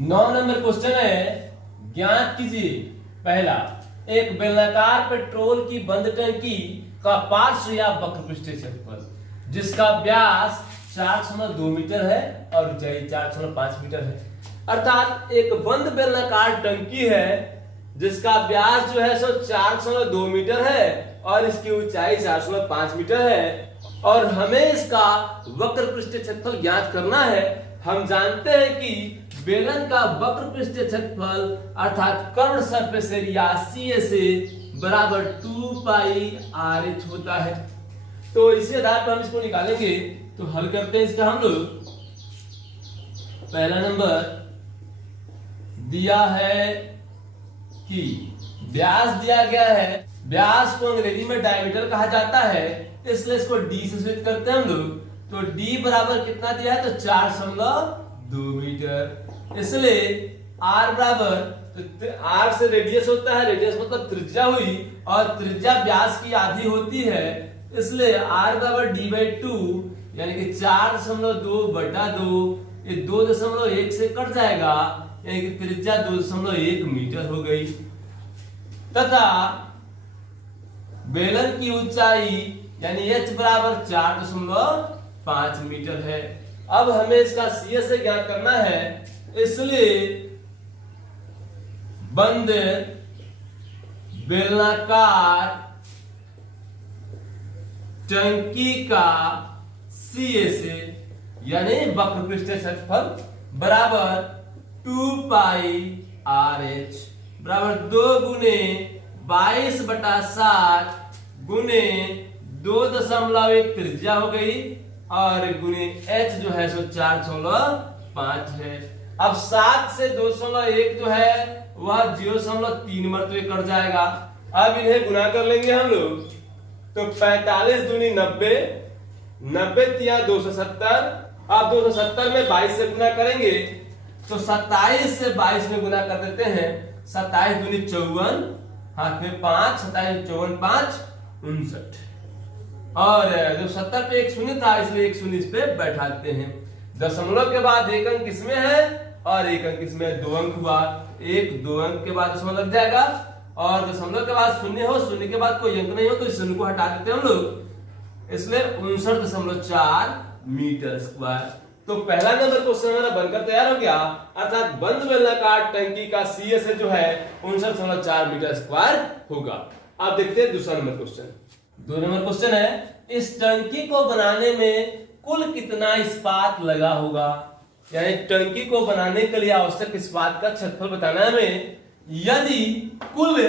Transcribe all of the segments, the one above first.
9 number question है, ज्ञात कीजिए। पहला, एक बेलनाकार पेट्रोल की बंद टंकी का पार्श्व या वक्र पृष्ठीय क्षेत्रफल जिसका व्यास 4.2 मीटर है और ऊंचाई 4.5 मीटर है। अर्थात एक बंद बेलनाकार टंकी है जिसका व्यास जो है सो 4.2 मीटर है और इसकी ऊंचाई 4.5 मीटर है और हमें इसका वक्र पृष्ठीय क्षेत्रफल ज्ञात करना है। हम जानते हैं कि बेलन का वक्र पृष्ठीय क्षेत्रफल अर्थात कर्व सरफेस एरिया CA से बराबर 2 पाई RH होता है। तो इसी आधार पर हम इसको निकालेंगे। तो हल करते हैं इसका हम लोग। पहला नंबर दिया है कि व्यास दिया गया है, व्यास को अंग्रेजी में डायमीटर कहा जाता है, इसलिए इसको D से सूचित करते हैं हम लोग। तो D बराबर कितना दिया है, तो 4.2 मीटर। इसलिए R बराबर, तो R से रेडियस होता है, रेडियस मतलब त्रिज्या हुई और त्रिज्या व्यास की आधी होती है, इसलिए R बराबर D/2 यानी कि 4.2/2, ये 2.1 से कट जाएगा यानी कि त्रिज्या 2.1 मीटर हो गई तथा बेलन की ऊंचाई यानी h बराबर 4.5 मीटर है। अब हमें इसका CA से ज्ञात करना है, इसलिए बंद बेलनाकार टंकी का CA से यानी वक्र पृष्ठीय क्षेत्रफल बराबर 2 पाई RH बराबर 2 गुने 22/7 गुने 2.1 त्रिज्या हो गई और गुने h जो है सो 4.5 है। अब 7 से 2.1 जो है वह 0.3 मरतबे कट जाएगा। अब इन्हें गुना कर लेंगे हम लोग। तो 45 दूनी 90, 90 तिया 270। अब 270 में 22 से गुना करेंगे तो 27 से 22 में गुना कर देते हैं। 27 दूनी 54, हाथ में 5, 27 54 5 59 और जो 70 पे एक शून्य था इसलिए एक शून्य इस पे बैठा देते हैं। दशमलव के बाद एक अंक इसमें है और एक अंक इसमें, 2 अंक हुआ। एक 2 अंक के बाद दशमलव लग जाएगा और दशमलव के बाद शून्य हो, शून्य के बाद कोई अंक नहीं हो तो इस शून्य को हटा देते हैं हम लोग, इसलिए 59.4 मीटर स्क्वायर। तो पहला नंबर क्वेश्चन हमारा बनकर तैयार हो गया, अर्थात बंद बेलनाकार टंकी का CA से जो है 59.4 मीटर स्क्वायर होगा। अब देखते हैं दूसरा नंबर क्वेश्चन। 2 नंबर क्वेश्चन है, इस टंकी को बनाने में कुल कितना इस्पात लगा होगा, यानी टंकी को बनाने के लिए आवश्यक इस्पात का क्षेत्रफल बताना है हमें। यदि कुल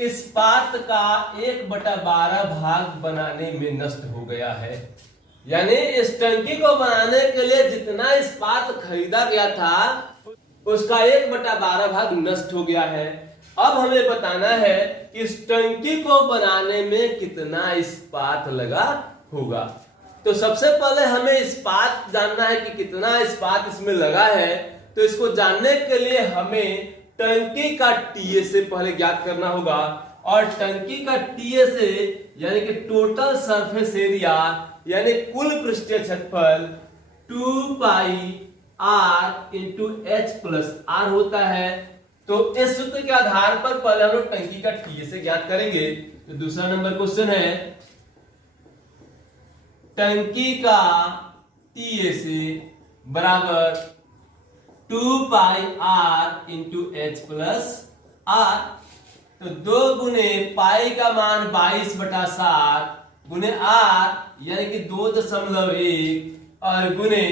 इस्पात का 1/12 भाग बनाने में नष्ट हो गया है, यानी इस टंकी को बनाने के लिए जितना इस्पात खरीदा गया था उसका 1/12 भाग नष्ट हो गया है। अब हमें बताना है कि इस टंकी को बनाने में कितना इस्पात लगा होगा। तो सबसे पहले हमें इस्पात जानना है कि कितना इस्पात इसमें लगा है। तो इसको जानने के लिए हमें टंकी का TA से पहले ज्ञात करना होगा और टंकी का TA से यानी कि टोटल सरफेस एरिया यानी कुल पृष्ठीय क्षेत्रफल 2 पाई R into H plus R होता है। तो इस सूत्र के आधार पर पहले हम लोग टंकी का TA से ज्ञात करेंगे। तो दूसरा नंबर क्वेश्चन है, टंकी का TA से बराबर 2 पाई R into H plus R। तो 2 गुने पाई का मान 22/7 गुने R यानी कि 2.1 और गुने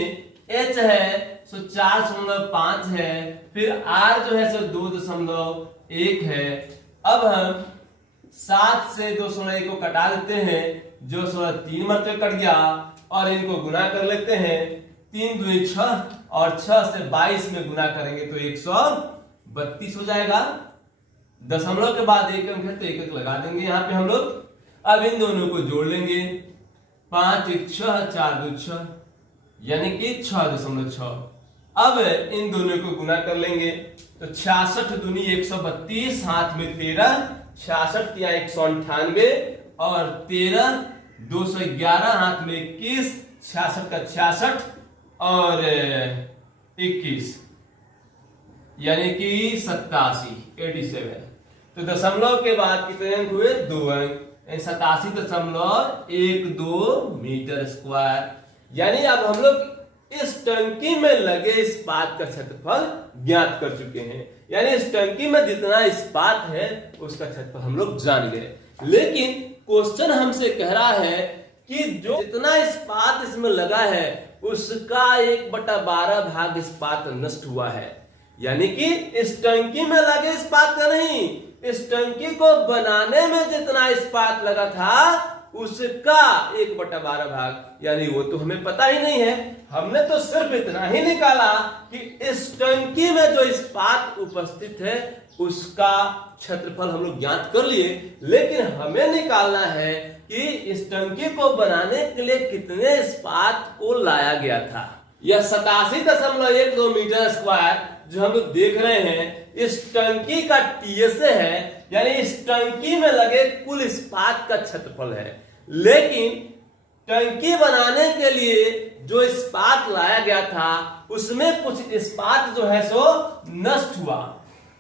H है सो 4.5 है, फिर R जो है सो 2.1 है। अब हम 7 से 2.1 को कटा देते हैं जो 3 मरतबे कट गया और इनको गुना कर लेते हैं। 3 दूनी 6 और 6 से 22 में गुना करेंगे तो 132 हो जाएगा। दशमलव के बाद एक अंक है तो एक अंक लगा देंगे यहाँ पे हम लोग। अब इन दोनों को जोड़ लेंगे, 5 1 6 4 2 6 यानी कि 6.6। अब इन दोनों को गुना कर लेंगे तो 66 दूनी 132, हाथ में 13, 66 या 198 और 13 211, हाथ में 21, 66 का 66 और 21 यानी कि 87। तो दशमलव के बाद कितने अंक हुए? 2 अंक, 87.12 मीटर स्क्वायर। यानी अब हम लोग इस टंकी में लगे इस्पात का क्षेत्रफल ज्ञात कर चुके हैं। यानी इस टंकी में जितना इस्पात है उसका क्षेत्रफल हम लोग जान गए। लेकिन क्वेश्चन हमसे कह रहा है कि जो जितना इस्पात इसमें लगा है उसका 1/12 भाग इस्पात नष्ट हुआ है। यानी कि इस टंकी में लगे इस्पात का नहीं, इस टंकी को बनाने में जितना इस्पात लगा था उसका 1/12 भाग, यानी वो तो हमें पता ही नहीं है। हमने तो सिर्फ इतना ही निकाला कि इस टंकी में जो इस्पात उपस्थित है उसका क्षेत्रफल हम लोग ज्ञात कर लिए। लेकिन हमें निकालना है कि इस टंकी को बनाने के लिए कितने इस्पात को लाया गया था। यह 87.12 मीटर स्क्वायर जो हम लोग देख रहे हैं इस टंकी का टीएसए है, यानी इस टंकी में लगे कुल इस्पात का क्षेत्रफल है। लेकिन टंकी बनाने के लिए जो इस्पात लाया गया था उसमें कुछ इस्पात जो है सो नष्ट हुआ,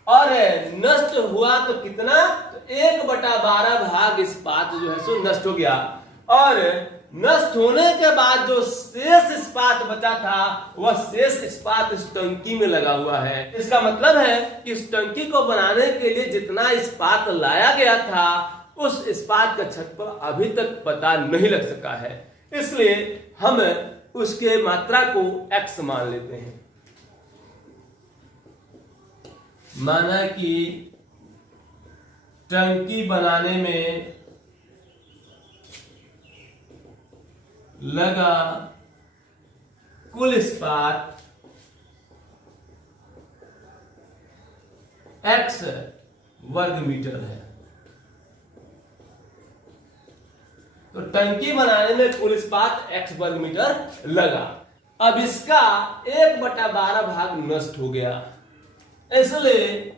और नष्ट हुआ तो कितना? तो 1/12 भाग इस्पात जो है सो नष्ट हो गया। और नष्ट होने के बाद जो शेष इस्पात बचा था वह शेष इस्पात इस टंकी में लगा हुआ है। इसका मतलब है कि इस टंकी को बनाने के लिए जितना इस्पात लाया गया था उस इस्पात का क्षेत्रफल अभी तक पता नहीं लग सका है। इसलिए हम उसके मात्रा को x मान लेते हैं। माना कि टंकी बनाने में लगा कुल इस्पात x वर्ग मीटर है। तो टंकी बनाने में कुल इस्पात x वर्ग मीटर लगा। अब इसका 1/12 भाग नष्ट हो गया, इसलिए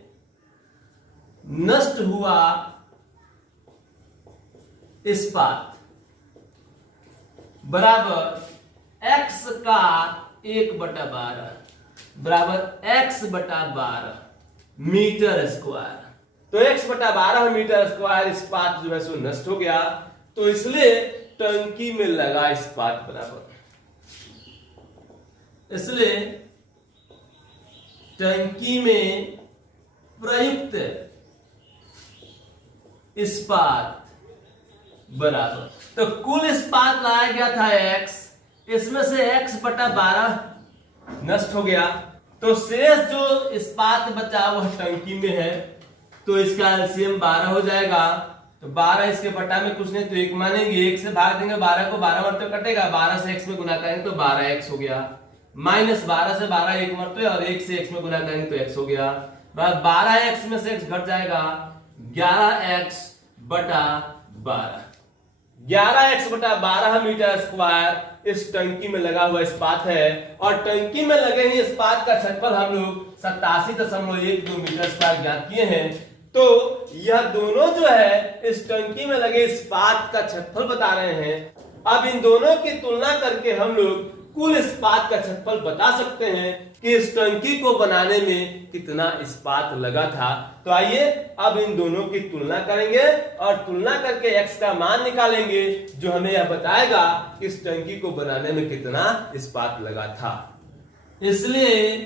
नष्ट हुआ इस्पात बराबर x का 1/12 बराबर x/12 मीटर स्क्वायर। तो x/12 मीटर स्क्वायर इस्पात जो है सो नष्ट हो गया, तो इसलिए टंकी में लगा इस्पात बराबर, इसलिए टंकी में प्रयुक्त इस्पात बराबर, तो कुल इस्पात लाया गया था x, इसमें से x/12 नष्ट हो गया, तो शेष जो इस्पात बचा वह टंकी में है। तो इसका एलसीएम 12 हो जाएगा। तो 12 इसके बटा में कुछ नहीं तो 1 मानेंगे, 1 से भाग देंगे 12 को, 12 मरते कटेगा, 12 से x में गुना करेंगे तो 12x हो गया, माइनस 12 से 12 1 मरते और 1 से x में गुना करेंगे तो x हो गया। 12x में से x घट जाएगा, 11x/12 11x/12 मीटर स्क्वायर इस टंकी में लगा हुआ इस्पात है। और टंकी में लगे ही इस्पात का क्षेत्रफल हम लोग 87.12 मीटर स्क्वायर ज्ञात किए हैं। तो यह दोनों जो है इस टंकी में लगे इस्पात का क्षेत्रफल बता रहे हैं। अब इन दोनों की तुलना करके हम लोग कुल इस्पात का क्षेत्रफल बता सकते हैं कि इस टंकी को बनाने में कितना इस्पात लगा था। तो आइए अब इन दोनों की तुलना करेंगे और तुलना करके x का मान निकालेंगे जो हमें यह बताएगा कि इस टंकी को बनाने में कितना इस्पात लगा था। इसलिए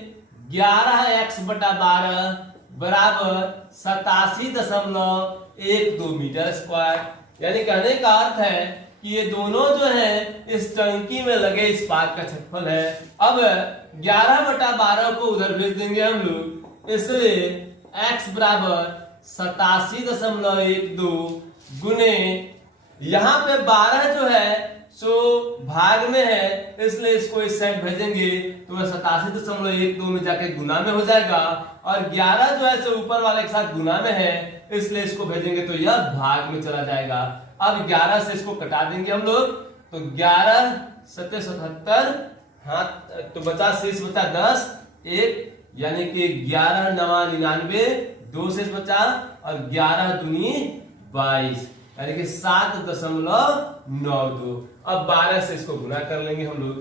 11x/12 बराबर 87.12 मीटर स्क्वायर, यानी कहने का अर्थ है कि ये दोनों जो है इस टंकी में लगे इस्पात का क्षेत्रफल है। अब 11/12 को उधर भेज देंगे हम लोग, इसलिए x बराबर 87.12 गुने यहाँ पे 12 जो है सो भाग में है, इसलिए इसको इस साइड भेजेंगे तो 87.12 में जाके गुना में हो जाएगा, और 11 जो है सो ऊपर वाले के साथ गुना में है, इसलिए इसको भेजेंगे तो यह भाग में चला जाएगा। अब 11 से इसको कटा देंगे हम लोग, तो 11 7 77, हाँ तो बचा शेष बचा 10 1, यानी कि 11 9 99, 2 शेष बचा और 11 दूनी 22, यानी कि 7.92। अब 12 से इसको गुना कर लेंगे हम लोग,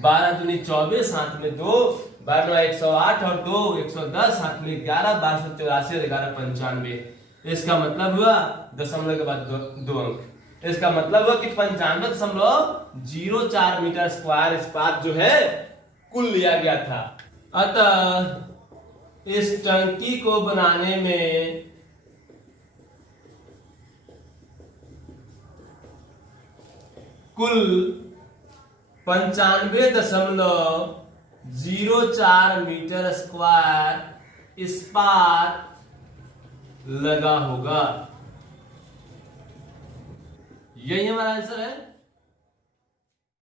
12 दूनी 24, हाथ में 2, 12 108 और 2 110, 7 में 11, 1284 और 11 95। इसका मतलब हुआ दशमलव के बाद दो अंक। इसका मतलब हुआ कि 95.04 मीटर स्क्वायर इस्पात जो है कुल लिया गया था। अतः इस टंकी को बनाने में कुल 95.04 मीटर स्क्वायर इस्पात लगा होगा। यही हमारा आंसर है।